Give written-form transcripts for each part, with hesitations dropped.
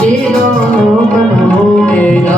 Dino, no,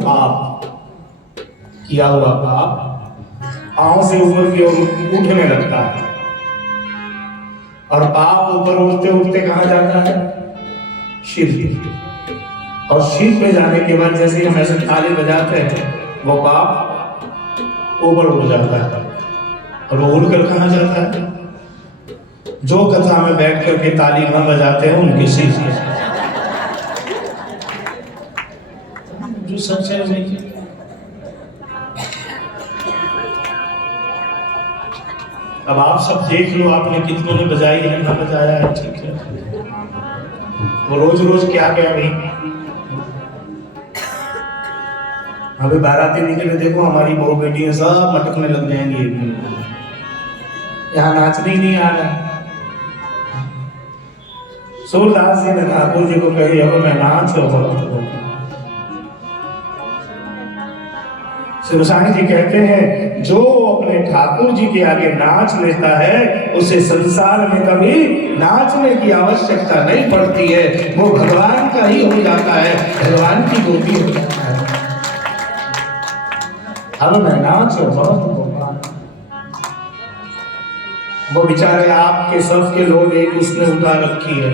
पाप, किया हुआ पाप पांव से ऊपर की ओर उठने लगता है, और पाप ऊपर उठते उठते कहाँ जाता है? शिर पे। और शिर पे जाने के बाद जैसे हम ऐसे ताली बजाते हैं, वो पाप ऊपर उड़ जाता है, और वो उड़कर कहाँ जाता है? जो कथा में बैठ करके ताली न बजाते हैं उनके सिर से। जो सच है नहीं। अब आप सब देख लो, आपने कितनों ने बजाई है ना बजाया है, ठीक है। वो रोज रोज क्या क्या नहीं। अभी बाराती निकले, देखो हमारी बहू बेटियां सब मटकने लग जाएंगी, यहाँ नाचने ही नहीं आ रहा। सूरदास जी ने ठाकुर जी को कही, अब मैं नाच गोसाई जी कहते हैं, जो अपने ठाकुर जी के आगे नाच लेता है उसे संसार में कभी नाचने की आवश्यकता नहीं पड़ती है, वो भगवान का ही हो जाता है, भगवान की गोपी हो जाता है। अब मैं नाच वो बेचारे आपके सबके लोग एक उसने उठा रखी है,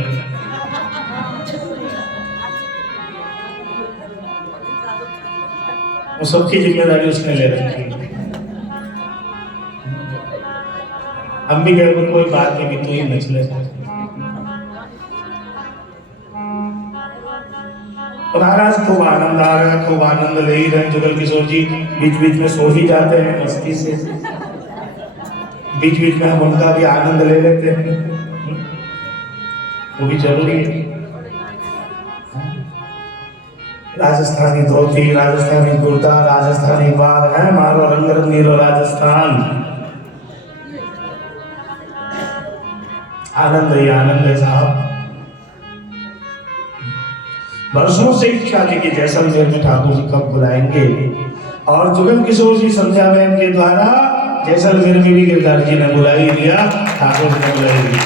वो सबकी जिम्मेदारी उसने ले रखी है। हम भी कह कोई बात नहीं भी तू ही नच ले। महाराज खूब आनंद आ रहा है, खूब आनंद ले ही रहे। जुगल किशोर जी बीच बीच में सो ही जाते हैं मस्ती से, बीच बीच में हम उनका भी आनंद ले लेते हैं, वो भी जरूरी है। राजस्थानी धोती, राजस्थानी कुर्ता, राजस्थानी बार है मारो रंग रंगीलो राजस्थान। आनंद ही आनंद है साहब। वर्षों से इच्छा थी कि जैसलमेर में ठाकुर जी कब बुलाएंगे, और जुगल किशोर जी संध्या बहन के द्वारा जैसलमेर में भी गिरधारी जी ने बुला ही दिया, ठाकुर जी ने बुलाई दी।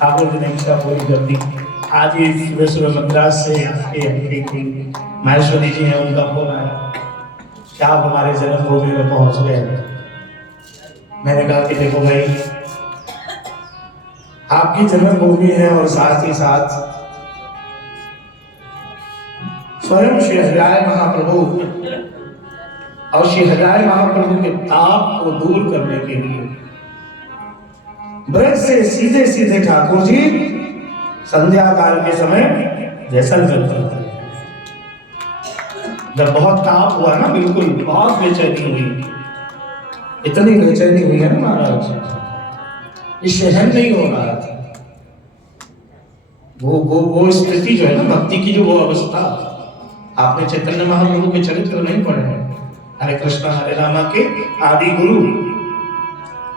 ठाकुर जी ने इच्छा पूरी कर दी। आज ही सुबह सुबह मद्रास से महेश्वरी जी हैं, उनका फोन आया क्या आप हमारे जन्मभूमि में पहुंच गए। मैंने कहा कि देखो भाई, आपकी जन्मभूमि है और साथ ही साथ स्वयं श्री हरिराय महाप्रभु और श्री हरिराय महाप्रभु के ताप को दूर करने के लिए ब्रज से सीधे सीधे ठाकुर जी संध्या काल के समय जैसलमेर चलते। जब बहुत ताप हुआ ना, बिल्कुल बहुत बेचैनी हुई, इतनी बेचैनी हुई है ना महाराज, ये सहन नहीं हो रहा था। वो स्थिति जो है ना भक्ति की, जो वो अवस्था, आपने चैतन्य महाप्रभु के चरित्र नहीं पढ़े हैं, हरे कृष्ण हरे रामा के आदि गुरु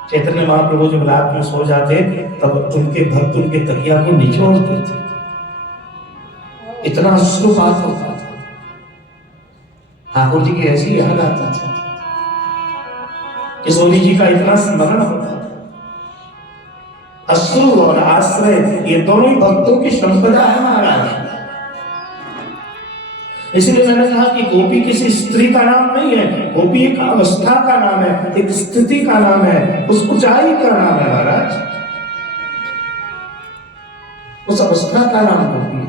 चैतन्य महाप्रभु जब रात में सो जाते तब उनके भक्त उनके तकिया को निचोड़ते थे, इतना अश्रुपात होता था। ठाकुर जी की ऐसी याद आती थी, किशोरी जी का इतना स्मरण होता था। अश्रु और आश्रय ये दोनों ही भक्तों की संपदा है महाराज। इसलिए मैंने कहा कि गोपी किसी स्त्री का नाम नहीं है, गोपी एक अवस्था का नाम है, एक स्थिति का नाम है, उस ऊंचाई का नाम है महाराज, उस अवस्था का नाम गोपी है।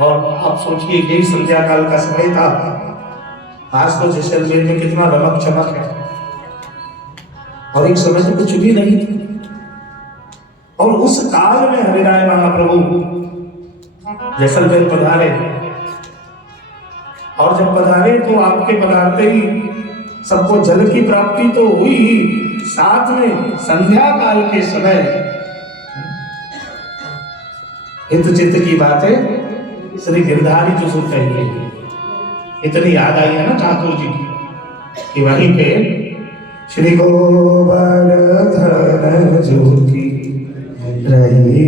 और आप सोचिए, यही संध्या काल का समय था। आज तो जैसलमेर में कितना रमक चमक है, और एक समय तो कुछ भी नहीं था। और उस काल में हरिराय महाप्रभु जैसलमेर पधारे, और जब पधारे तो आपके पधारते ही सबको जल की प्राप्ति तो हुई ही, साथ में संध्या काल के समय हित चित्त की बातें श्री गिरधारी जी सुन रही है। इतनी याद आई है ना ठाकुर जी की कि वहीं पे श्री गोवर्धन ज्योति रही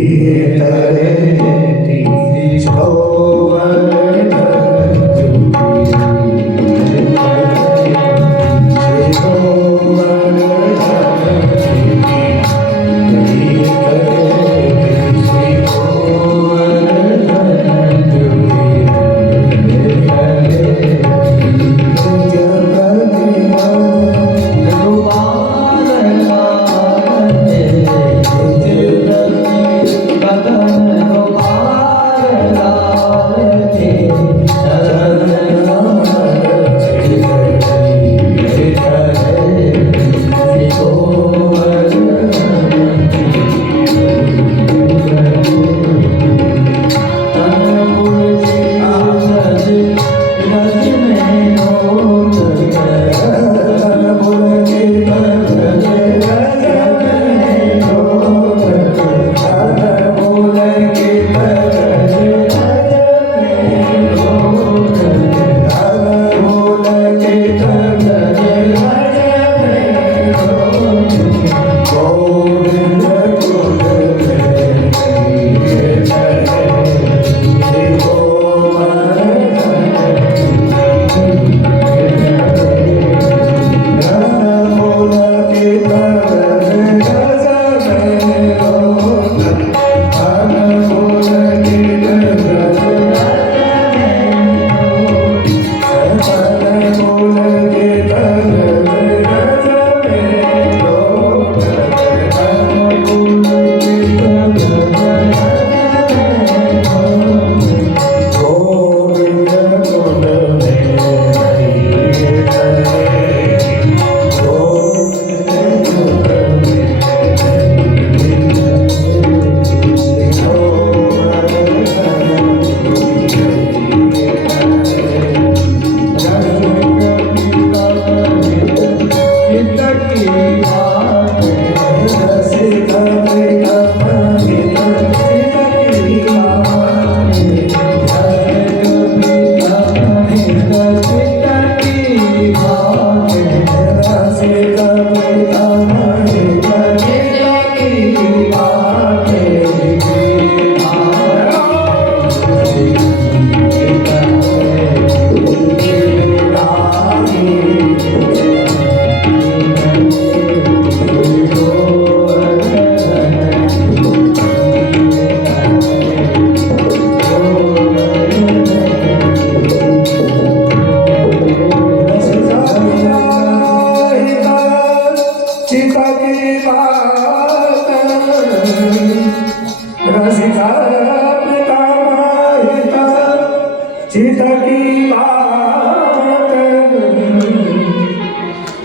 चित की बात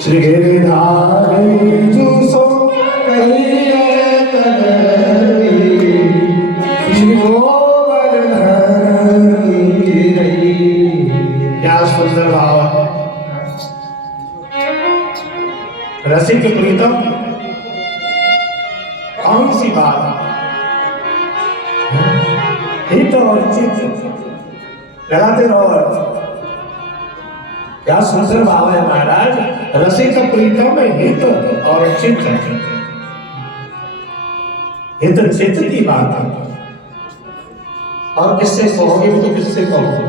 श्री गिरधारी जो सो कहिए श्री गोवर्धन गिरई। क्या सुंदर भाव है। रसिक प्रीतम कौन सी बात हित और चित लगाते रहो। क्या सुंदर भाव है महाराज। रसिक प्रीतम हित और चित, हित चित की बात है। और किससे कहोगे तो किससे कहोगे?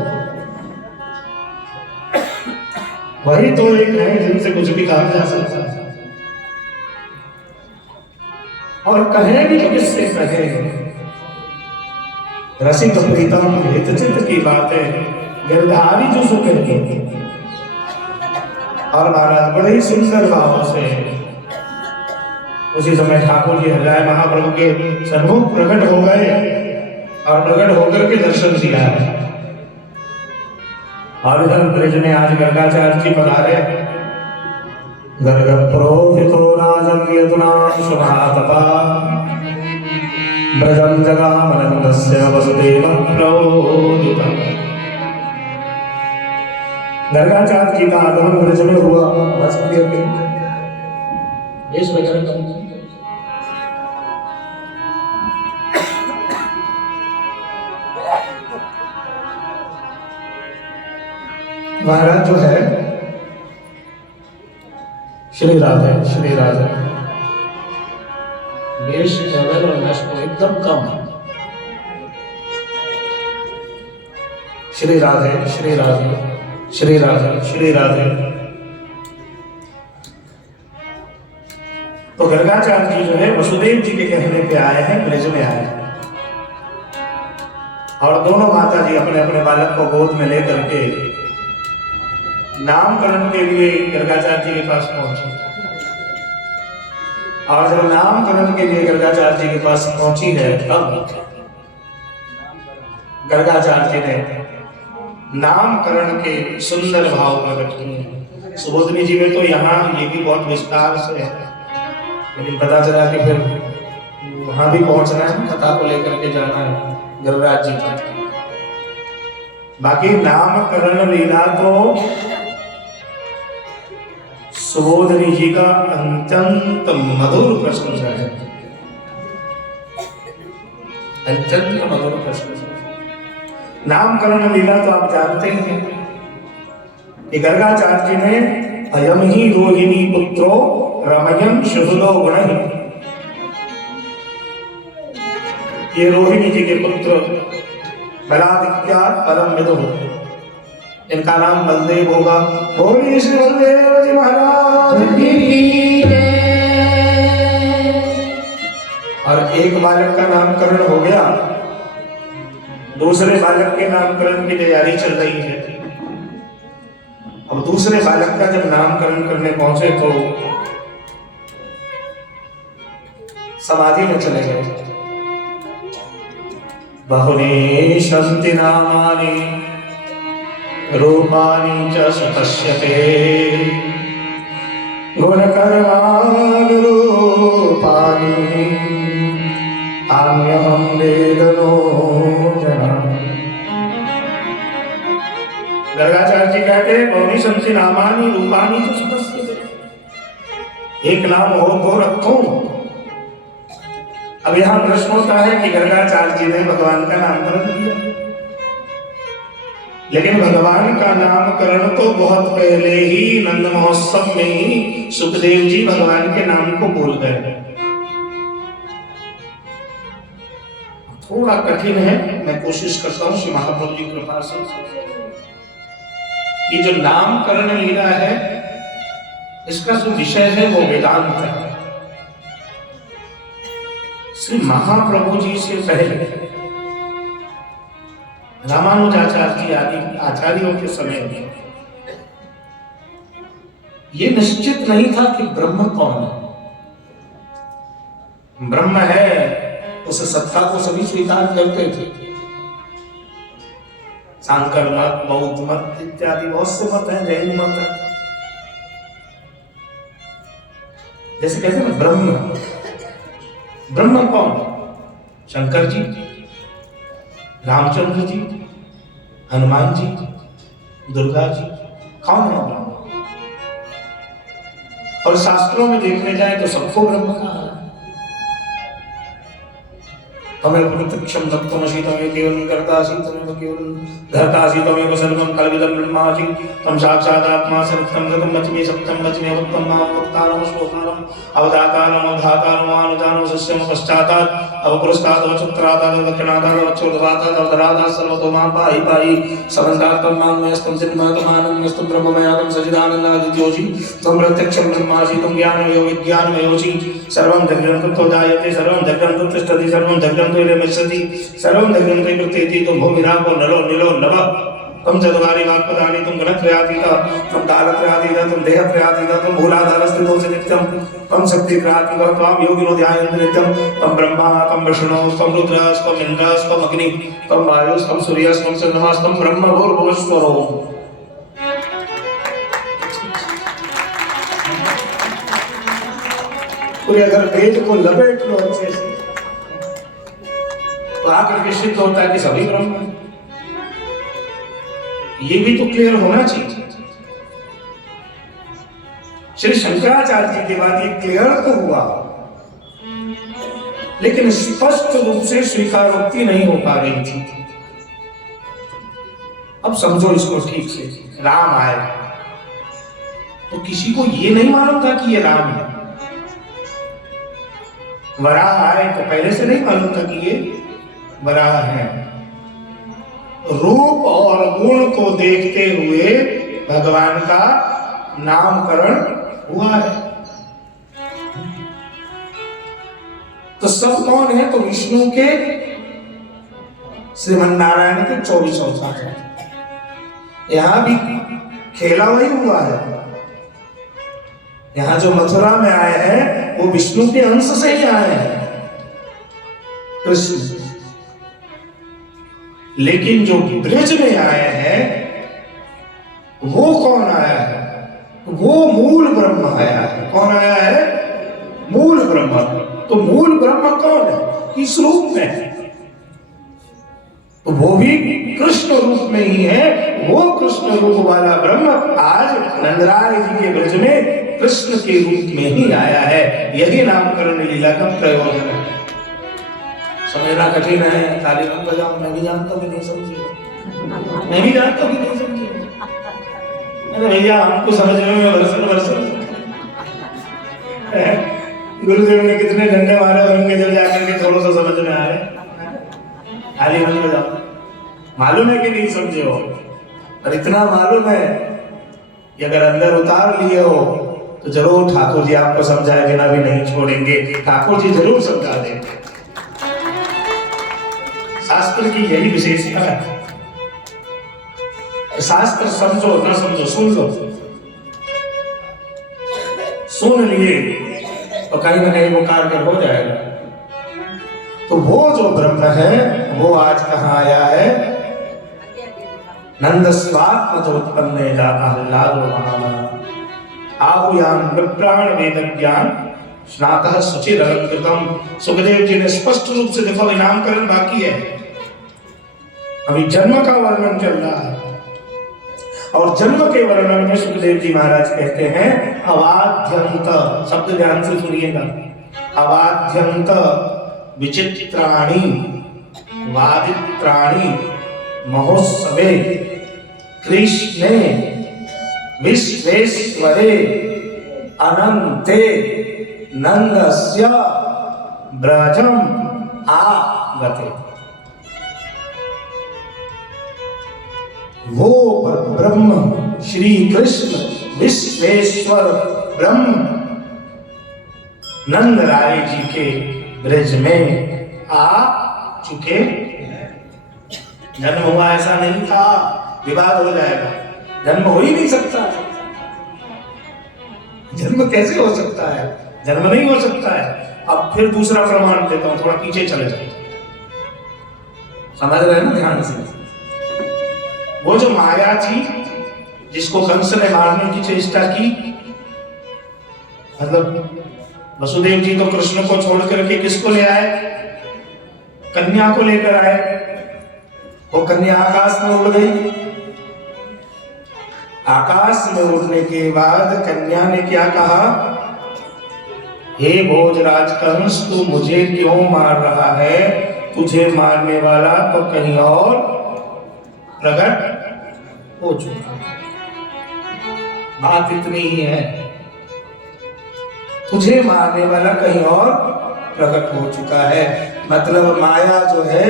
वही तो एक है जिनसे कुछ भी कहा जा सकता है। और कहे भी तो किससे कहे? रसिक प्रीतम हित चित की बातें गिरधारी जो सो कहेंगे। और महाराज बड़े ही सुंदर भाव से उसी समय ठाकुर जी हृदय महाप्रभु के सन्मुख प्रकट हो गए और प्रकट होकर के दर्शन दिया। और इधर ब्रज में आज गर्गाचार्य जी पधारे। गर्ग पुरोहितो राजन यदुना शुभातपा ब्रजं जगामनन्दस्य वसुदेव प्रोदितम्। गर्गाचार्य जी का आगमन ब्रज में हुआ। महाराज जो है श्री राधे वेश लेवल और नष्ट एकदम कम है। श्री राधे तो गर्गाचार्य जी जो है वसुदेव जी के कहने पे आए हैं, ब्रज में आए हैं। और दोनों माता जी अपने अपने बालक को गोद में लेकर के नामकरण के लिए गर्गाचार्य जी के पास पहुंची। और जब नामकरण के लिए गर्गाचार्य जी के पास पहुंची है तब गर्गाचार्य जी ने नामकरण के सुंदर भाव प्रकट किए। सुबोधनी जी में तो यहाँ ये भी बहुत विस्तार से है, लेकिन पता चला कि फिर वहां भी पहुंचना है, कथा को लेकर के जाना है गर्गराज जी का। बाकी नामकरण लीला तो सुबोधनी जी का अत्यंत मधुर प्रशंसा है, अत्यंत मधुर प्रशंसा। नामकरण लीला तो आप जानते ही हैं कि गर्गाचार्य जी ने अयम ही रोहिणी पुत्रो रमयन शुभलो गुण। ये रोहिणी जी के पुत्र बलादित्या परम विदु, इनका नाम बलदेव होगा। बोलिए श्री बलदेव जी महाराज की जय। और एक बालक का नामकरण हो गया, दूसरे बालक के नामकरण की तैयारी चल रही है। अब दूसरे बालक का जब नामकरण करने पहुंचे तो समाधि में चले गए। बहुनी शन्ति नामानि रूपानि च सुपश्यते गुणकर्माणि रूपानि आम्यहं वेदनो जना। गर्गाचार्य जी कहते बहुनी शन्ति नामानि रूपानि च सुपश्यते। एक नाम हो तो रखो। अब यहां प्रश्न होता है कि गर्गाचार्य जी ने भगवान का नामकरण किया, लेकिन भगवान का नामकरण तो बहुत पहले ही नंद महोत्सव में ही सुखदेव जी भगवान के नाम को बोल गए। थोड़ा कठिन है, मैं कोशिश करता हूं श्री महाप्रभु जी कृपा से कि जो नामकरण लीला है इसका जो विषय है वो वेदांत है। श्री महाप्रभु जी से पहले रामानुजाचार्य जी आदि आचार्यों के समय में ये निश्चित नहीं था कि ब्रह्म कौन है। ब्रह्म है उस सत्ता को सभी स्वीकार करते थे, सांकर मत, बौद्ध मत इत्यादि बहुत से मत हैं, जैन मत है। जैसे कहते हैं ना ब्रह्म, ब्रह्म कौन? शंकर जी, रामचंद्र जी, हनुमान जी, दुर्गा जी, कौन है ब्रह्म? और शास्त्रों में देखने जाए तो सबको ब्रह्म कहा है। तमेव प्रत्यक्षं तत्त्वमसि, तमेव केवलं कर्तासि, तमेव केवलं धर्तासि, तमेव सर्वं कल्विदं ब्रह्मासि, तं साक्षादात्मा सत्यं सतं वच्मि सत्यं वच्मि अवक्तं मां वक्तारं श्लोकारं अवधातारं अवधातारं अनुदानं सस्यं पश्चातात् अवपुरस्तात् अवचुत्रातात् दक्षिणातात् अवचोदरातात् अवधरातात् सर्वतो मां पाहि पाहि समन्तात्तं मां मयस्तं चिन्मयतमानन्दस्तं ब्रह्ममयातं सच्चिदानन्दादित्योऽसि तं प्रत्यक्षं ब्रह्मासि, तं ज्ञानमयो विज्ञानमयोऽसि, सर्वं जगतं ततो जायते, सर्वं जगतं तिष्ठति, सर्वं जगतं सर्वं दग्धं प्रत्येति, तुम भूमिरापो नलो नीलो नभ, तुम चतुरारी वाक्पदानि, तुम गणत्रयातीत, तुम कालत्रयातीत, तुम देहत्रयातीत, तुम मूलाधारस्थितो च नित्यं, तुम शक्तित्रयात्मकः, त्वां योगिनो ध्यायन्ति नित्यं, त्वं ब्रह्मा, त्वं विष्णुः, त्वं रुद्रः, त्वं इन्द्रः, त्वं अग्निः, त्वं वायुः, त्वं सूर्यः, त्वं चन्द्रमाः, त्वं ब्रह्म भूर्भुवस्वरो। कोई अगर वेद को लपेट लो अच्छे से तो आकर के सिद्ध होता है कि सभी ब्रह्म है। ये भी तो क्लियर होना चाहिए। श्री शंकराचार्य जी के बाद ये क्लियर तो हुआ, लेकिन स्पष्ट रूप से स्वीकारोक्ति नहीं हो पा रही थी। अब समझो इसको ठीक से, राम आए तो किसी को ये नहीं मालूम था कि ये राम है। वराह आए तो पहले से नहीं मालूम था कि ये वराह है। रूप और गुण को देखते हुए भगवान का नामकरण हुआ है। तो सब कौन है? तो विष्णु के, श्रीमन्नारायण के 24 अवतार हैं। यहां भी खेला वही हुआ है। यहां जो मथुरा में आए हैं वो विष्णु के अंश से ही आए हैं, कृष्ण। लेकिन जो ब्रज में आए हैं वो कौन आया है? वो मूल ब्रह्म आया है। कौन आया है? मूल ब्रह्म। तो मूल ब्रह्म कौन है? किस रूप में? तो वो भी कृष्ण रूप में ही है। वो कृष्ण रूप वाला ब्रह्म आज नंदराय जी के ब्रज में कृष्ण के रूप में ही आया है। यही नामकरण लीला का प्रयोजन है। समझना कठिन है, ताली मत बजाओ। मैं भी जानता हूँ, नहीं समझे, मैं भी जानता हूँ, नहीं समझे। अरे भैया हमको समझने में वर्षन गुरुदेव ने कितने डंडे मारे होंगे जब जाकर के थोड़ा सा समझ में आए। ताली मत बजाओ। मालूम है कि नहीं समझे हो? और इतना मालूम है कि अगर अंदर उतार लिए हो तो जरूर ठाकुर जी आपको समझाए बिना भी नहीं छोड़ेंगे। ठाकुर जी जरूर समझा देंगे। शास्त्र की यही विशेषता है। शास्त्र समझो ना समझो, सुन लो। सुन लिए तो कहीं ना कहीं वो कारगर हो जाएगा। तो वो जो ब्रह्म है वो आज कहाँ आया है? नंद स्वात्मजोत्पन्ने जाता हल्लादो महामना आहुयान विप्राण वेद ज्ञान स्नातः सुचिर अलंकृतम। सुखदेव जी ने स्पष्ट रूप से देखो, नामकरण बाकी है, अभी जन्म का वर्णन चल रहा है। और जन्म के वर्णन में सुखदेव जी महाराज कहते हैं अवाद्यंत, शब्द ध्यान से सुनिएगा, अवाद्यंत विचित्राणि वादित्राणि महोत्सवे कृष्णे विश्वेश्वरे अनंते नंदस्य ब्रजम आगते। वो ब्रह्म श्री कृष्ण विश्वेश्वर ब्रह्म नंद राय जी के ब्रज में आ चुके। जन्म हुआ ऐसा नहीं था, विवाद हो जाएगा। जन्म हो ही नहीं सकता। जन्म कैसे हो सकता है? जन्म नहीं हो सकता है। अब फिर दूसरा प्रमाण देता हूं, थोड़ा पीछे चले जाए, समझ रहे हैं ना ध्यान से। वो जो माया थी जिसको कंस ने मारने की चेष्टा की, मतलब वसुदेव जी तो कृष्ण को छोड़ करके किसको ले आए? कन्या को लेकर आए। वो कन्या आकाश में उड़ गई। आकाश में उड़ने के बाद कन्या ने क्या कहा? हे भोजराज कंस, तू मुझे क्यों मार रहा है? तुझे मारने वाला तो कहीं और प्रकट हो चुका। बात इतनी ही है, तुझे मारने वाला कहीं और प्रकट हो चुका है। मतलब माया जो है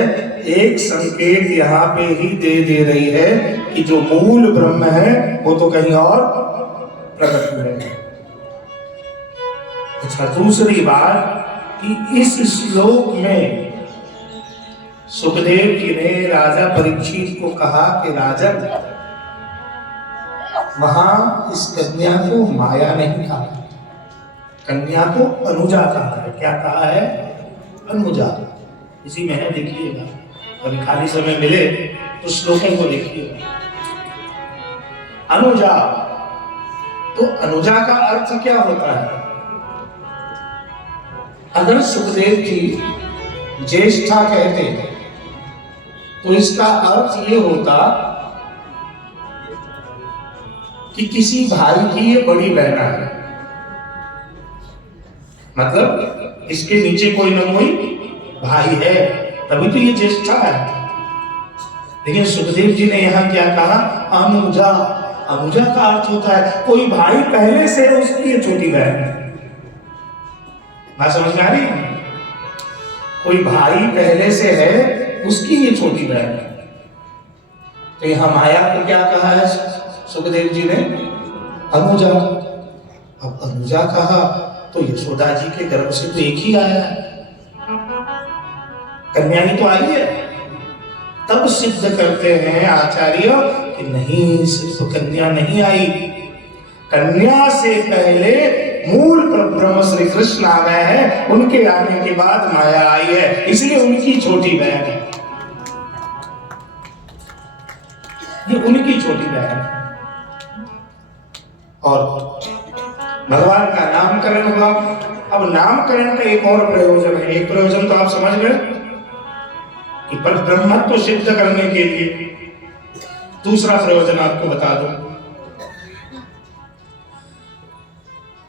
एक संकेत यहाँ पे ही दे रही है कि जो मूल ब्रह्म है वो तो कहीं और प्रकट हुए हैं। अच्छा, दूसरी बात कि इस श्लोक में सुखदेव जी ने राजा परीक्षित को कहा कि राजन, वहां इस कन्या को माया नहीं कहा, कन्या को अनुजा कहा है। क्या कहा है? अनुजा। इसी में है, देखिएगा, कभी खाली समय मिले तो श्लोकों को देखिएगा। अनुजा, तो अनुजा का अर्थ क्या होता है? अगर सुखदेव जी ज्येष्ठा कहते तो इसका अर्थ ये होता कि किसी भाई की ये बड़ी बहना है, मतलब इसके नीचे कोई न कोई भाई है, तभी तो ये ज्येष्ठा है। लेकिन सुखदेव जी ने यहां क्या कहा? अनुजा। अनुजा का अर्थ होता है कोई भाई पहले से उसकी ये छोटी बहन है। बात समझ में आ रही है? कोई भाई पहले से है, उसकी ये छोटी बहन है। तो यहां माया को क्या कहा है सुखदेव जी ने? अनुजा। अब अनुजा कहा तो यशोदा जी के गर्भ से तो एक ही आया है, कन्या ही तो आई है। तब सिद्ध करते हैं आचार्य कि नहीं, सिर्फ कन्या नहीं आई, कन्या से पहले मूल ब्रह्म श्री कृष्ण आ गए हैं, उनके आने के बाद माया आई है, इसलिए उनकी छोटी बहन है, ये उनकी छोटी बहन है। और भगवान का नामकरण हुआ। अब नामकरण का एक और प्रयोजन है। एक प्रयोजन तो आप समझ गए कि पर ब्रह्मत्व को सिद्ध करने के लिए। दूसरा प्रयोजन आपको बता दूं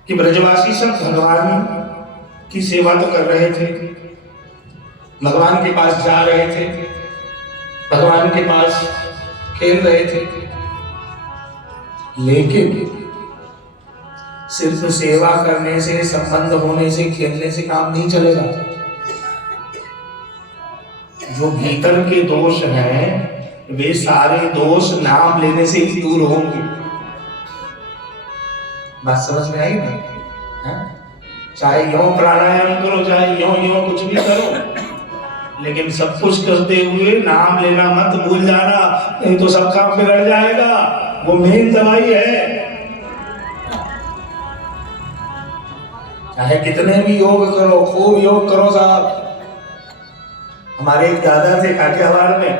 कि ब्रजवासी सब भगवान की सेवा तो कर रहे थे, भगवान के पास जा रहे थे, भगवान के पास खेल रहे थे, लेकिन सिर्फ सेवा करने से, संबंध होने से, खेलने से काम नहीं चलेगा। जो भीतर के दोष हैं वे सारे दोष नाम लेने से ही दूर होंगे। बात समझ में आई ना? चाहे यो प्राणायाम करो, चाहे यो कुछ भी करो, लेकिन सब कुछ करते हुए नाम लेना मत भूल जाना, नहीं तो सब काम बिगड़ जाएगा। वो मेन दवाई है। चाहे कितने भी योग करो, खूब योग करो साहब। हमारे एक दादा थे काठियावाड़ में,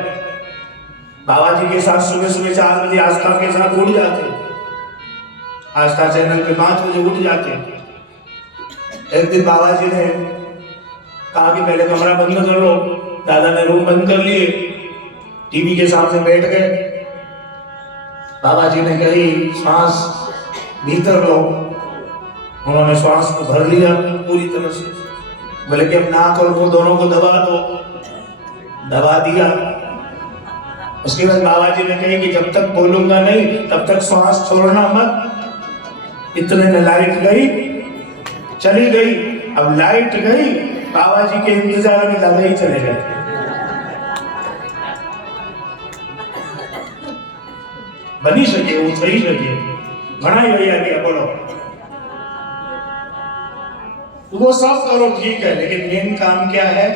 बाबा जी के साथ सुबह सुबह 4 बजे आस्था के साथ उठ जाते, आस्था चैनल पे 5 बजे उठ जाते। एक दिन बाबा जी ने कहा कि पहले कमरा बंद कर लो। दादा ने रूम बंद कर लिए, टीवी के सामने बैठ गए। बाबा जी ने कही श्वास भीतर लो। उन्होंने श्वास को भर लिया पूरी तरह से, बोले कि अब नाक और मुंह दोनों को दबा दो। दबा दिया। उसके बाद बाबा जी ने कही कि जब तक बोलूंगा नहीं तब तक श्वास छोड़ना मत। इतने में लाइट गई, चली गई। अब लाइट गई, बाबा जी के इंतजार में दादा ही चले गए। बनी सके, वो सही सके, घना ही भैया गया। बोलो वो सब करो ठीक है, लेकिन मेन काम क्या है?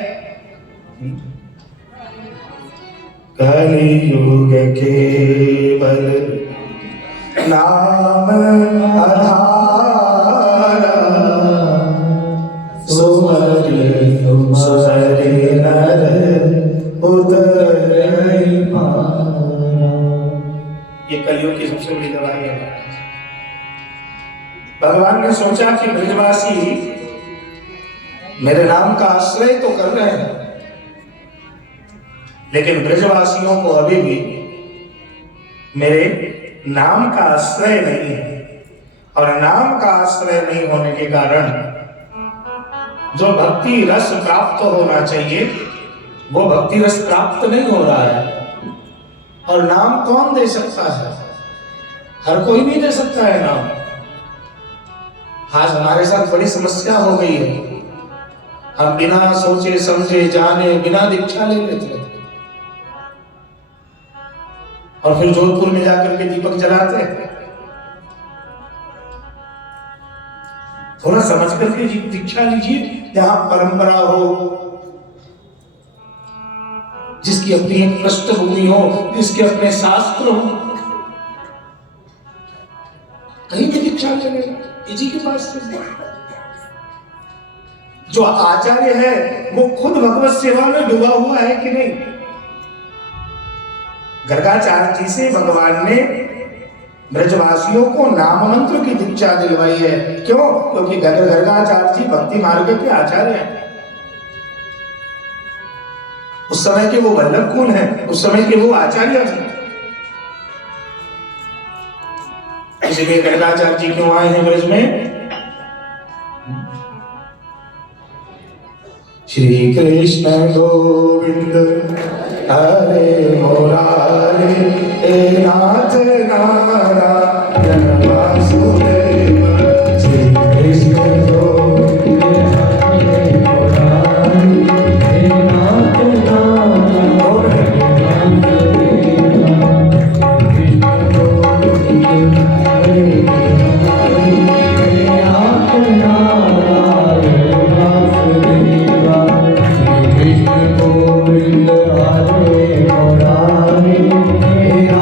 कलियुग केवल नाम आधारा, सुमरि सुमरि नर उदय पारा। ये कलयुग की सबसे बड़ी दवाई है। भगवान ने सोचा कि ब्रजवासी मेरे नाम का आश्रय तो कर रहे हैं, लेकिन ब्रजवासियों को अभी भी मेरे नाम का आश्रय नहीं है, और नाम का आश्रय नहीं होने के कारण जो भक्ति रस प्राप्त होना चाहिए वो भक्ति रस प्राप्त नहीं हो रहा है। और नाम कौन दे सकता है? हर कोई नहीं दे सकता है नाम। आज हमारे साथ बड़ी समस्या हो गई है, हम बिना सोचे समझे जाने बिना दीक्षा ले लेते हैं और फिर जोधपुर में जाकर के दीपक जलाते हैं। थोड़ा समझ करके दीक्षा लीजिए, जहां परंपरा हो, जिसकी अपनी एक पृष्ठभूमि हो, जिसके अपने शास्त्र हो, कहीं भी दीक्षा ले लेना इसी के पास से। जो आचार्य है वो खुद भगवत सेवा में डूबा हुआ है कि नहीं? गर्गाचार्य जी से भगवान ने ब्रजवासियों को नाम मंत्र की दीक्षा दिलवाई है। क्यों? क्योंकि गर्गाचार्य जी भक्ति मार्ग के आचार्य हैं। उस समय के वो वल्लभ कुल हैं, उस समय के वो आचार्य थे। इसलिए गर्गाचार्य जी क्यों आए हैं ब्रज में? श्री कृष्ण गोविंद हरे मुरारे, हे नाथ नारायण वासुदेव। श्री कृष्ण गोविंद हरे मुरारे, हे नाथ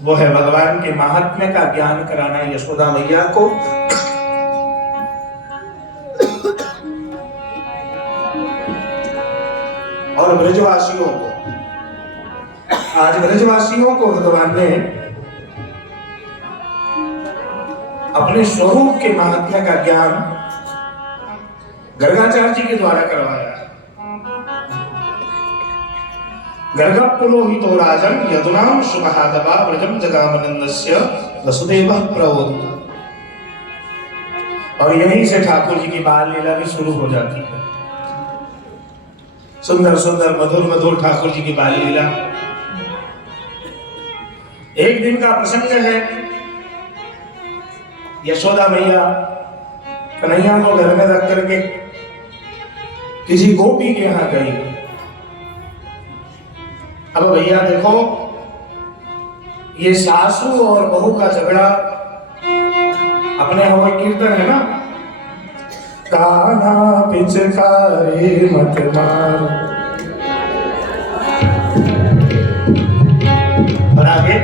वो है भगवान के महात्म्य का ज्ञान कराना यशोदा मैया को। और ब्रजवासियों को, आज ब्रजवासियों को भगवान ने अपने स्वरूप के महात्म्य का ज्ञान गर्गाचार्य जी के द्वारा करवाया। गर्ग पुरोहितो राजन यदुनाम शुभहादवा व्रजम जगामनंदस्य वसुदेवः प्रवोदित। और यहीं से ठाकुर जी की बाल लीला भी शुरू हो जाती है। सुंदर सुंदर मधुर मधुर ठाकुर जी की बाल लीला। एक दिन का प्रसंग है, यशोदा मैया कन्हैया को घर में रख करके किसी गोपी के यहां गई। अब भैया देखो, ये सासू और बहू का झगड़ा अपने हुए कीर्तन है ना, कान्हा पिचकारी मत मार। और आगे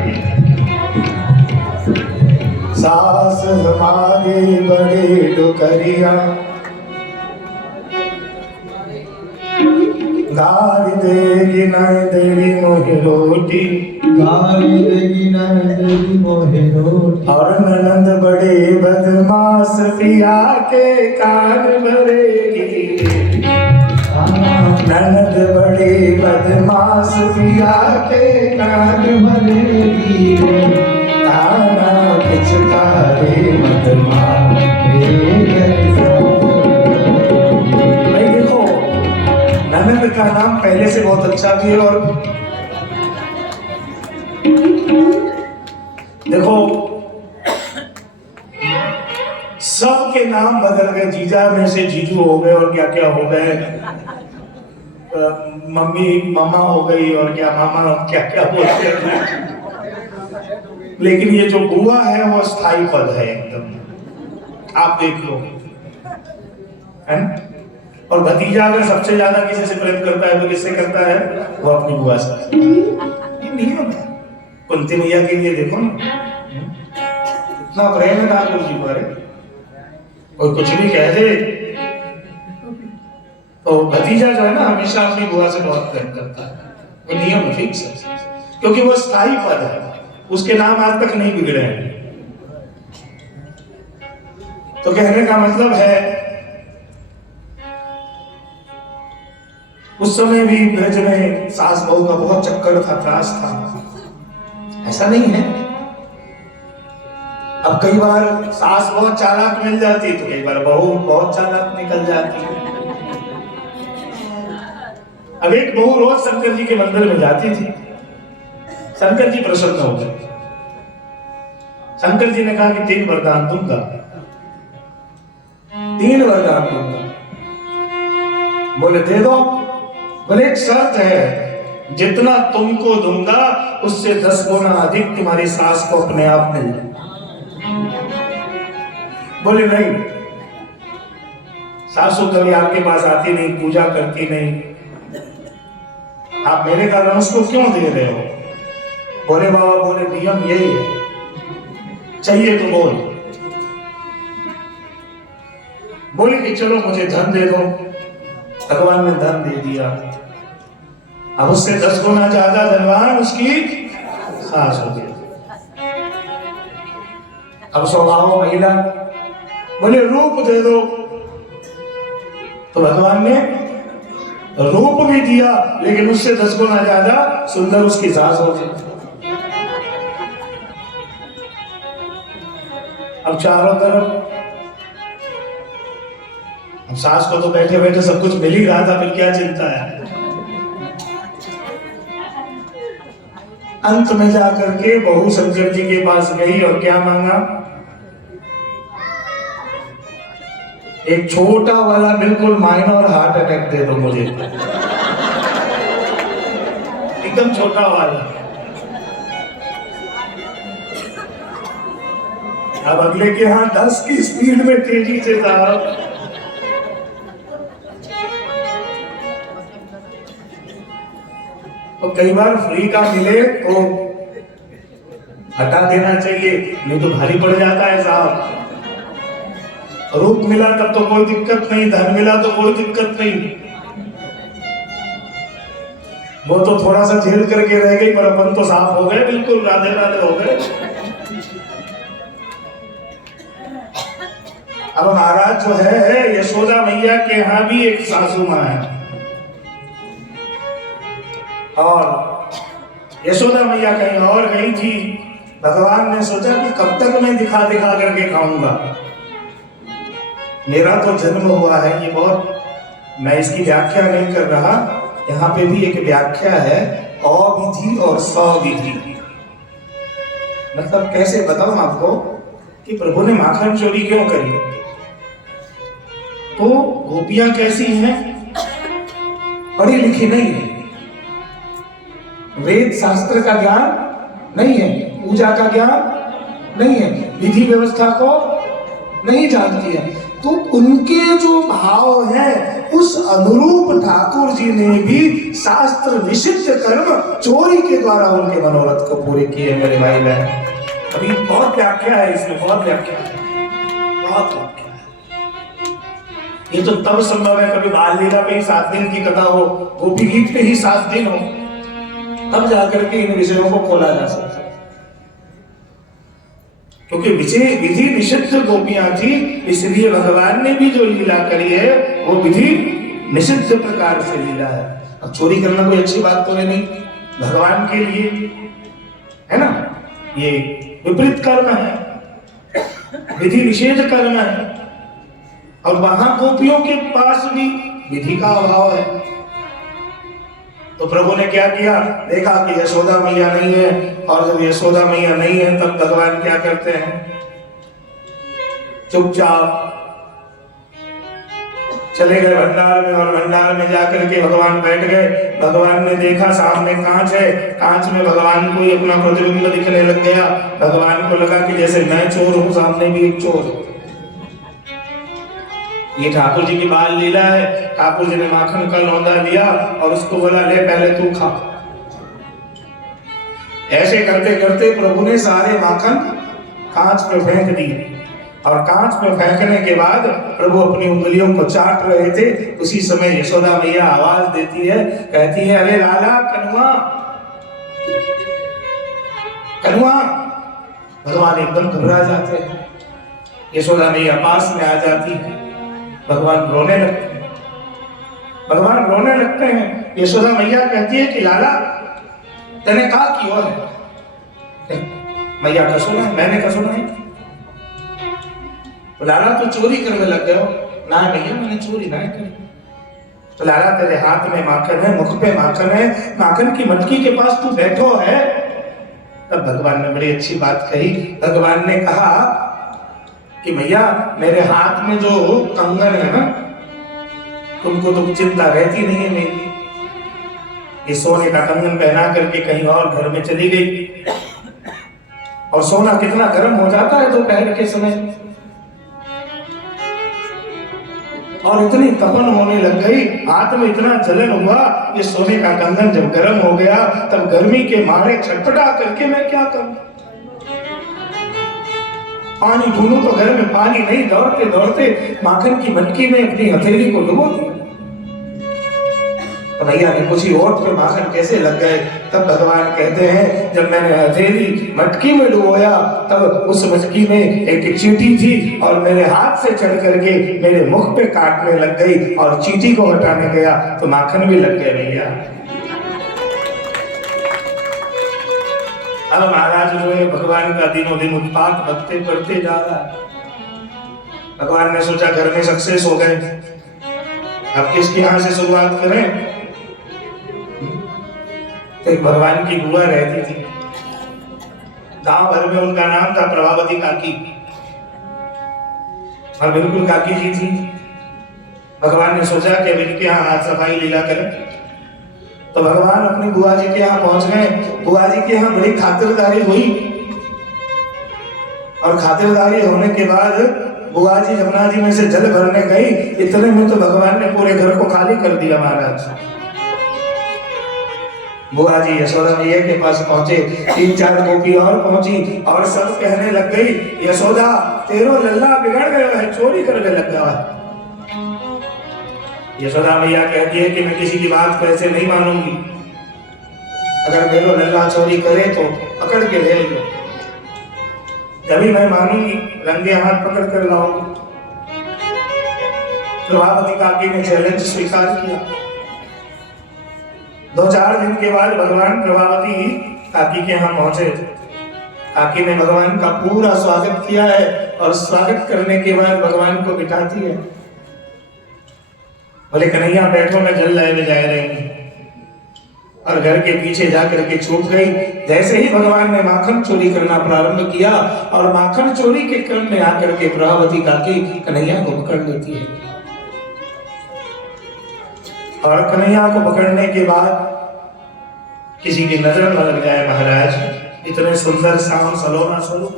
सास हमारे बड़े डुकरिया गाली देगी न देगी मोहे रोटी, गाली देगी न देगी मोहे रोटी। और ननद बड़े बदमाश पिया के कान भरेगी, ननद बड़े बदमाश पिया के कान भरेगी, ताना पिचकारी मत मार। भाई देखो, ननद का नाम पहले से बहुत अच्छा भी है, और देखो सबके नाम बदल गए, जीजा में से जीजू हो गए और क्या क्या हो गए, मम्मी मामा हो गई और क्या मामा क्या क्या बोलते हैं। लेकिन ये जो बुआ है वो स्थायी पद है एकदम, आप देख लो, है ना? और भतीजा अगर सबसे ज्यादा किसी से प्रेम करता है तो किससे करता है? वो अपनी बुआ से। ये नियम है। कुंती मैया के लिए देखो ना, इतना प्रेम है ठाकुर जी पर, कोई कुछ भी कह दे तो भतीजा जो है ना हमेशा अपनी बुआ से बहुत प्रेम करता है। वो नियम फिक्स है, क्योंकि वो स्थायी पद है, उसके नाम आज तक नहीं बिगड़े हैं। तो कहने का मतलब है उस समय भी ब्रज में सास बहू का बहुत चक्कर था, त्रास था, ऐसा नहीं है। अब कई बार सास बहुत चालाक मिल जाती तो कई बार बहू बहुत चालाक निकल जाती। अब एक बहू रोज शंकर जी के मंदिर में जाती थी, शंकर जी प्रसन्न हो गए। शंकर जी ने कहा कि 3 वरदान दूंगा, 3 वरदान दूंगा। बोले दे दो। बोले एक शर्त है, जितना तुमको दूंगा उससे 10 गुना अधिक तुम्हारी सास को अपने आप मिल जाए। बोले नहीं, सासू कभी आपके पास आती नहीं, पूजा करती नहीं, आप मेरे कारण उसको क्यों दे रहे हो? बोले बाबा, बोले नियम यही है, चाहिए तो बोल। बोले कि चलो मुझे धन दे दो। भगवान ने धन दे दिया। अब उससे 10 गुना ज्यादा धनवान उसकी सास हो गई। अब स्वभाव महिला। बोले रूप दे दो, तो भगवान ने रूप भी दिया, लेकिन उससे 10 गुना ज्यादा सुंदर उसकी सास हो गई। अब चारों तरफ, अब सास को तो बैठे बैठे सब कुछ मिल ही रहा था, फिर क्या चिंता है। अंत में जाकर के बहू शंकर जी के पास गई और क्या मांगा? एक छोटा वाला बिल्कुल माइनर हार्ट अटैक दे दो मुझे, एकदम छोटा वाला। अब अगले के यहाँ 10 की स्पीड में तेजी से साहब। तो कई बार फ्री का मिले तो हटा देना चाहिए, नहीं तो भारी पड़ जाता है साहब। रूप मिला तब तो कोई दिक्कत नहीं, धन मिला तो कोई दिक्कत नहीं, वो तो थोड़ा सा झेल करके रह गई, पर अपन तो साफ हो गए, बिल्कुल राधे राधे हो गए। अब महाराज जो है, यशोदा मैया के यहाँ भी एक सासू माँ है, और यशोदा मैया कहीं और गई थी। भगवान ने सोचा कि कब तक मैं दिखा दिखा करके खाऊंगा, मेरा तो जन्म हुआ है। ये बहुत, मैं इसकी व्याख्या नहीं कर रहा, यहाँ पे भी एक व्याख्या है, अविधि और सविधि। मतलब कैसे बताऊं आपको कि प्रभु ने माखन चोरी क्यों करी। तो गोपियां कैसी हैं? पढ़ी लिखी नहीं है, वेद शास्त्र का ज्ञान नहीं है, पूजा का ज्ञान नहीं है, विधि व्यवस्था को नहीं जानती है। तो उनके जो भाव हैं उस अनुरूप ठाकुर जी ने भी शास्त्र निषिद्ध कर्म चोरी के द्वारा उनके मनोरथ को पूरे किए। मेरे भाई बहन, अभी बहुत व्याख्या है इसमें, बहुत व्याख्या है, बहुत व्याख्या है। ये तो तब संभव है कभी बाल लीला पे ही 7 दिन की कथा हो, गोपी गीत पे ही 7 दिन हो, तब जाकर के इन विषयों को खोला जा सकता है। क्योंकि विजय विधि निषिद्ध गोपियां थी, इसलिए भगवान ने भी जो लीला करी है वो विधि निषिद्ध प्रकार से लीला है। अब चोरी करना कोई अच्छी बात तो है नहीं, भगवान के लिए है ना, ये विपरीत कर्म है, विधि निषेध कर्म है। और वहां गोपियों के पास भी विधि का अभाव है। तो प्रभु ने क्या किया, देखा कि यशोदा मैया नहीं है, और जब यशोदा मैया नहीं है तब भगवान क्या करते हैं, चुपचाप चले गए भंडार में, और भंडार में जाकर के भगवान बैठ गए। भगवान ने देखा सामने कांच है, कांच में भगवान को ही अपना प्रतिबिंब दिखने लग गया। भगवान को लगा कि जैसे मैं चोर हूं, सामने भी एक चोर है। ये ठाकुर जी की बाल लीला है। ठाकुर जी ने माखन का लौंदा लिया और उसको बोला, ले पहले तू खा। ऐसे करते करते प्रभु ने सारे माखन कांच पे फेंक दिए, और कांच पे फेंकने के बाद प्रभु अपनी उंगलियों को चाट रहे थे। उसी समय यशोदा मैया आवाज देती है, कहती है, अरे लाला कनुआ, कनुआ। भगवान एकदम घबरा जाते हैं। यशोदा मैया पास में आ जाती है, भगवान रोने लगते हैं। भगवान रोने लगते हैं। यशोदा मैया कहती है कि लाला तने कहा क्यों है? मैया का सुना, मैंने का सुना है। तो लाला तो चोरी करने लग गए हो। ना भैया मैंने चोरी ना करी। तो लाला तेरे हाथ में माखन है, मुख पे माखन है, माखन की मटकी के पास तू बैठो है। तब भगवान ने बड़ी अच्छी बात कही। भगवान ने कहा कि भैया मेरे हाथ में जो कंगन है ना, तुमको तो चिंता रहती नहीं है मेरी। ये सोने का कंगन पहना करके कहीं और घर में चली गई, और सोना कितना गर्म हो जाता है दोपहर के समय, और इतनी तपन होने लग गई, हाथ में इतना जलन हुआ। ये सोने का कंगन जब गर्म हो गया, तब गर्मी के मारे छटपटा करके मैं क्या करूं, पानी ढूंढूं तो घर में पानी नहीं। दौड़ते दौड़ते माखन की मटकी में अपनी हथेली को डुबो दिया। तो भैया ने पूछी, ओठ पे माखन कैसे लग गए? तब भगवान कहते हैं, जब मैंने हथेली मटकी में डुबोया, तब उस मटकी में एक चींटी थी, और मेरे हाथ से चढ़ करके मेरे मुख पे काटने लग गई, और चींटी को हटाने गया तो माखन भी लग गया भैया। अब महाराज जो है भगवान का दिनों दिन उत्पात बढ़ते जा रहा है। भगवान ने सोचा घर में सक्सेस हो गए, अब किसके यहां से शुरुआत करें? तो एक भगवान की बुआ रहती थी, गांव भर में उनका नाम था प्रभावती काकी, और बिल्कुल काकी जी थी। भगवान ने सोचा कि अब इनके यहाँ हाथ सफाई लीला करें। तो भगवान अपनी बुआ जी के यहाँ पहुंच गए। बुआ जी के यहाँ बड़ी खातिरदारी हुई, और खातिरदारी होने के बाद बुआ जी यमुना जी में से जल भरने गई। इतने में तो भगवान ने पूरे घर को खाली कर दिया महाराज। बुआ जी यशोदा मैया के पास पहुंचे, 3-4 गोपी और पहुंची, और सब कहने लग गई, यशोदा तेरो लल्ला बिगड़ गया है, चोरी करने लग गया है। यशोदा मैया कहती है कि मैं किसी की बात कैसे नहीं मानूंगी, अगर मेरो लल्ला चोरी करे तो पकड़ के ले लो, तभी मैं मानूंगी, रंगे हाथ पकड़ कर लाऊंगी। प्रभावती काकी ने चैलेंज स्वीकार किया। 2-4 दिन के बाद भगवान प्रभावती काकी के यहाँ पहुंचे। काकी ने भगवान का पूरा स्वागत किया है, और स्वागत करने के बाद भगवान को बिठाती है। बोले कन्हैया बैठो, मैं जल लेने जा रही हूं। और घर के पीछे जाकर के छूट गई। जैसे ही भगवान ने माखन चोरी करना प्रारंभ किया, और माखन चोरी के क्रम में आकर के प्रभावती काकी कन्हैया को पकड़ लेती है। और कन्हैया को पकड़ने के बाद किसी की नजर न लग जाए महाराज, इतने सुंदर शाम सलोना स्वरूप,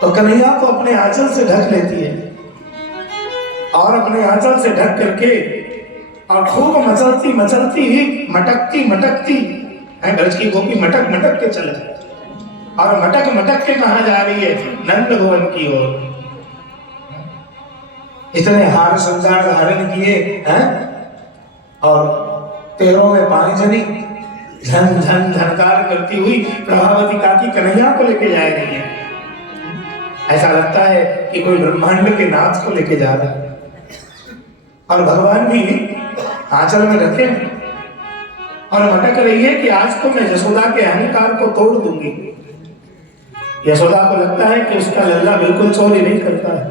तो कन्हैया को अपने आंचल से ढक लेती है और अपने आंचल से ढक करके और खूब मचलती मचलती ही मटकती मटकती है, ब्रज की गोपी मटक मटक के चले और मटक मटक के कहा जा रही है नंद भवन की ओर। इतने हार संसार धारण किए हैं और पैरों में पानी जनी झन झन झनकार करती हुई प्रभावती काकी कन्हैया को लेके जा रही है। ऐसा लगता है कि कोई ब्रह्मांड के नाथ को लेके जा रहा है और भगवान भी आंचल में रखे और मटक रही है कि आज तो मैं यशोदा के अहंकार को तोड़ दूंगी। यशोदा को लगता है कि उसका लल्ला बिल्कुल चोरी नहीं करता है।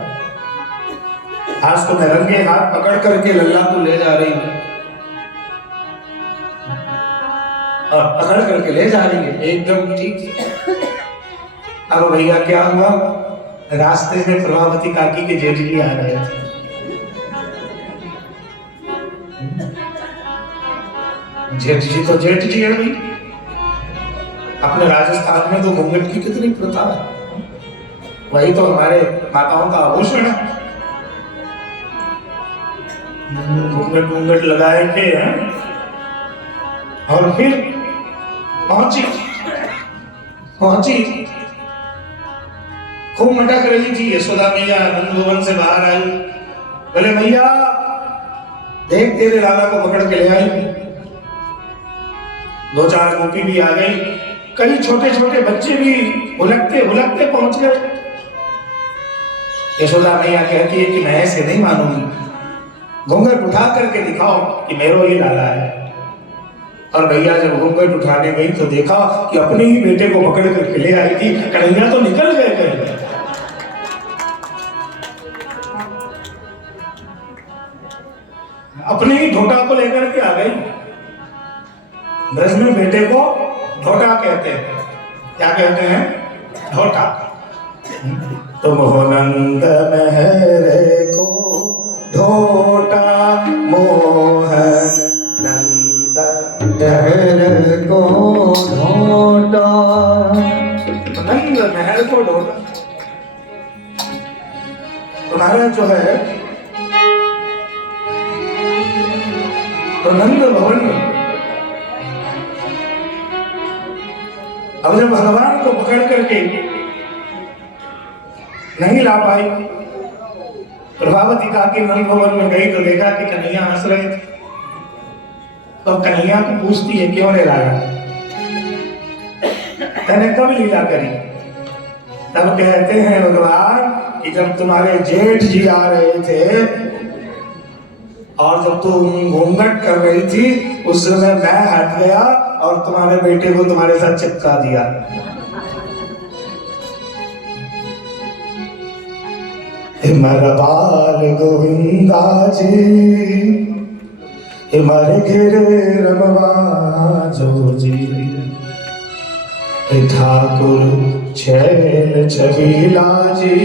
आज तो मैं रंगे हाथ पकड़ करके लल्ला को ले जा रही हूं और पकड़ करके ले जा रही है एकदम ठीक। अब भैया क्या हुआ, रास्ते में प्रभावती काकी के जेठ जी आ रहे थे। जेठ जी तो जेठ जी है भाई, अपने राजस्थान में तो घूंघट की कितनी प्रथा है, वही तो हमारे माताओं का आभूषण है। घूंघट घूंघट लगाए थे और फिर पहुंची खूब मटक रही थी। यशोदा मैया नंद भवन से बाहर आई, बोले मैया देख तेरे लाला को पकड़ के ले आई। दो चार गोपी भी आ गई, कई छोटे छोटे बच्चे भी हुलकते हुलकते पहुंच गए। यशोदा मैया कहती है कि मैं ऐसे नहीं मानूंगी, घूंघट उठा करके दिखाओ कि मेरो ही लाला है। और भैया जब घूंघट उठाने गई तो देखा कि अपने ही बेटे को पकड़ करके ले आई थी। कन्हैया तो निकल गए कहीं, अपने ही ढोटा को लेकर के आ गई। ब्रज में बेटे को ढोटा कहते हैं। क्या कहते हैं? ढोटा। तुम हो नंद मेरे को ढोटा मोहन नंद मेरे को ढोटा, नंद महल को ढोटा। तुम्हारा जो है तो नंद भवन। अब जब भगवान को पकड़ करके नहीं ला पाई, प्रभावती काकी नंद भवन में गई तो देखा कि कन्हैया हंस रहे थे। तो कन्हैया को पूछती है क्यों नहीं लाया, तूने कब लीला करी? तब कहते हैं भगवान कि जब तुम्हारे जेठ जी आ रहे थे और जब तुम घूंघट कर रही थी उस समय मैं हट गया और तुम्हारे बेटे को तुम्हारे साथ चिपका दिया। हमारा बाल गोविंदा जी, हमारे घेरे रमवा जो जी, ठाकुर छैल छबीला जी,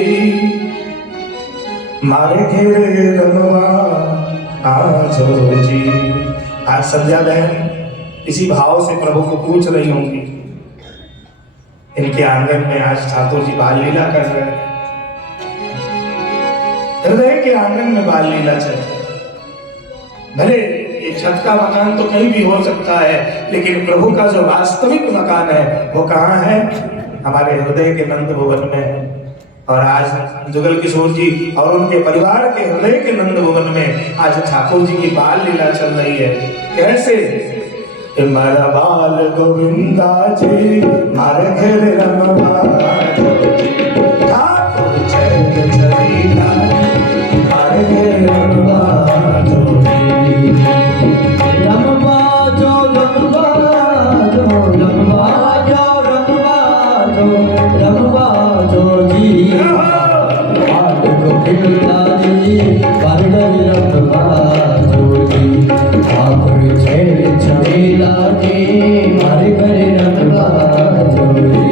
मारे घेरे रमवा आजो जी। आज संध्या बहन इसी भाव से प्रभु को पूछ रही होंगी। इनके आंगन में आज ठाकुर जी बाल लीला कर रहे हैं, हृदय के आंगन में बाल लीला चल रही। भले ये छत का मकान तो कहीं भी हो सकता है, लेकिन प्रभु का जो वास्तविक मकान है वो कहाँ है? हमारे हृदय के नंद भवन में। और आज जुगल किशोर जी और उनके परिवार के हृदय के नंद भवन में आज ठाकुर जी की बाल लीला चल रही है। कैसे? मारा बाल गोविंदा जी, मारे घर रमवा ठाकुर छैल छबीला, मारे घर रमवा रमवा जो रमवा जो रमवा जो रमवा जो रमवा जो जी, हाथ को खिलता जी, बरगद रमवा जो जी, ठाकुर छैल छबीला जी, मारे घर रमवा जो जी।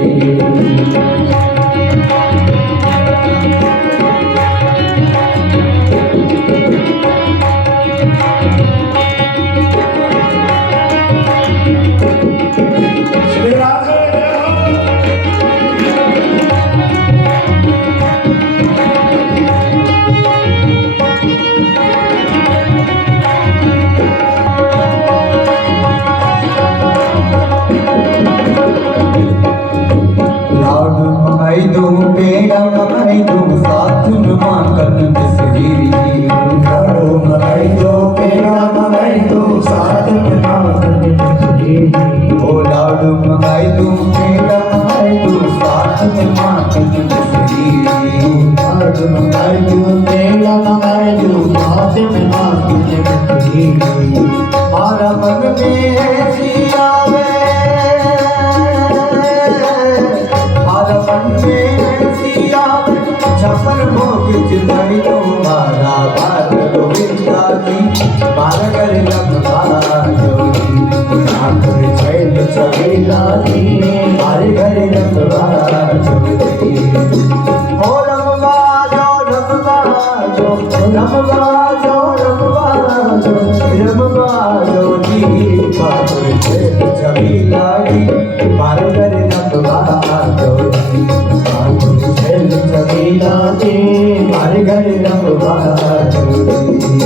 हो रमबाजो रमबाजो रमबाजो रमबाजो रमबाजो जी माधुर खेल छबीला जी मारे करे रमबाजो जी माधुर खेल छबीला जी मारे करे रमबाजो जी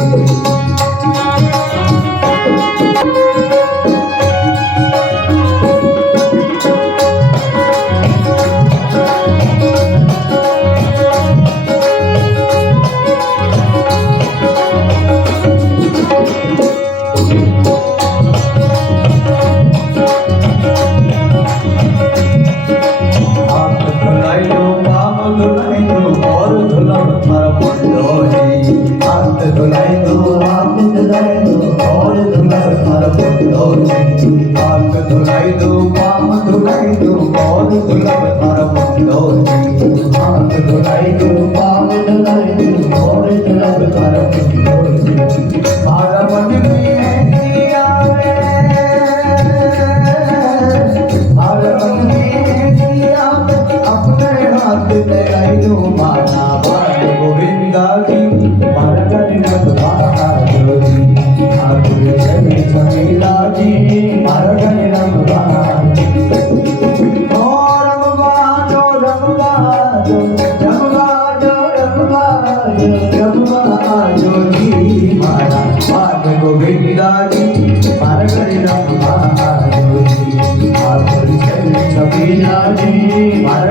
और धुलम थार मंडोली हाथ धुलाई दो हाथ धुलाई दो और धुलम थार मंडोली हाथ धुलाई दो पाम धुलाई दो और धुलम थार मंडोली हाथ धुलाई दो पाम धुलाई दो और धुलम थार मंडोली सारा मन में दिया रे सारा मन में दिया अपने हाथ में आई दो माना बाल गोविंदा जी मारा गण रमबाजो जी ठाकुर छवि छबीला जी मारा गण रमबाजो ओ रमबाजो रमबाजो रमबाजो रमबाजो रमबाजो जी मारा बाल गोविंदा जी मारा गण रमबाजो जी ठाकुर छवि छबीला जी मारा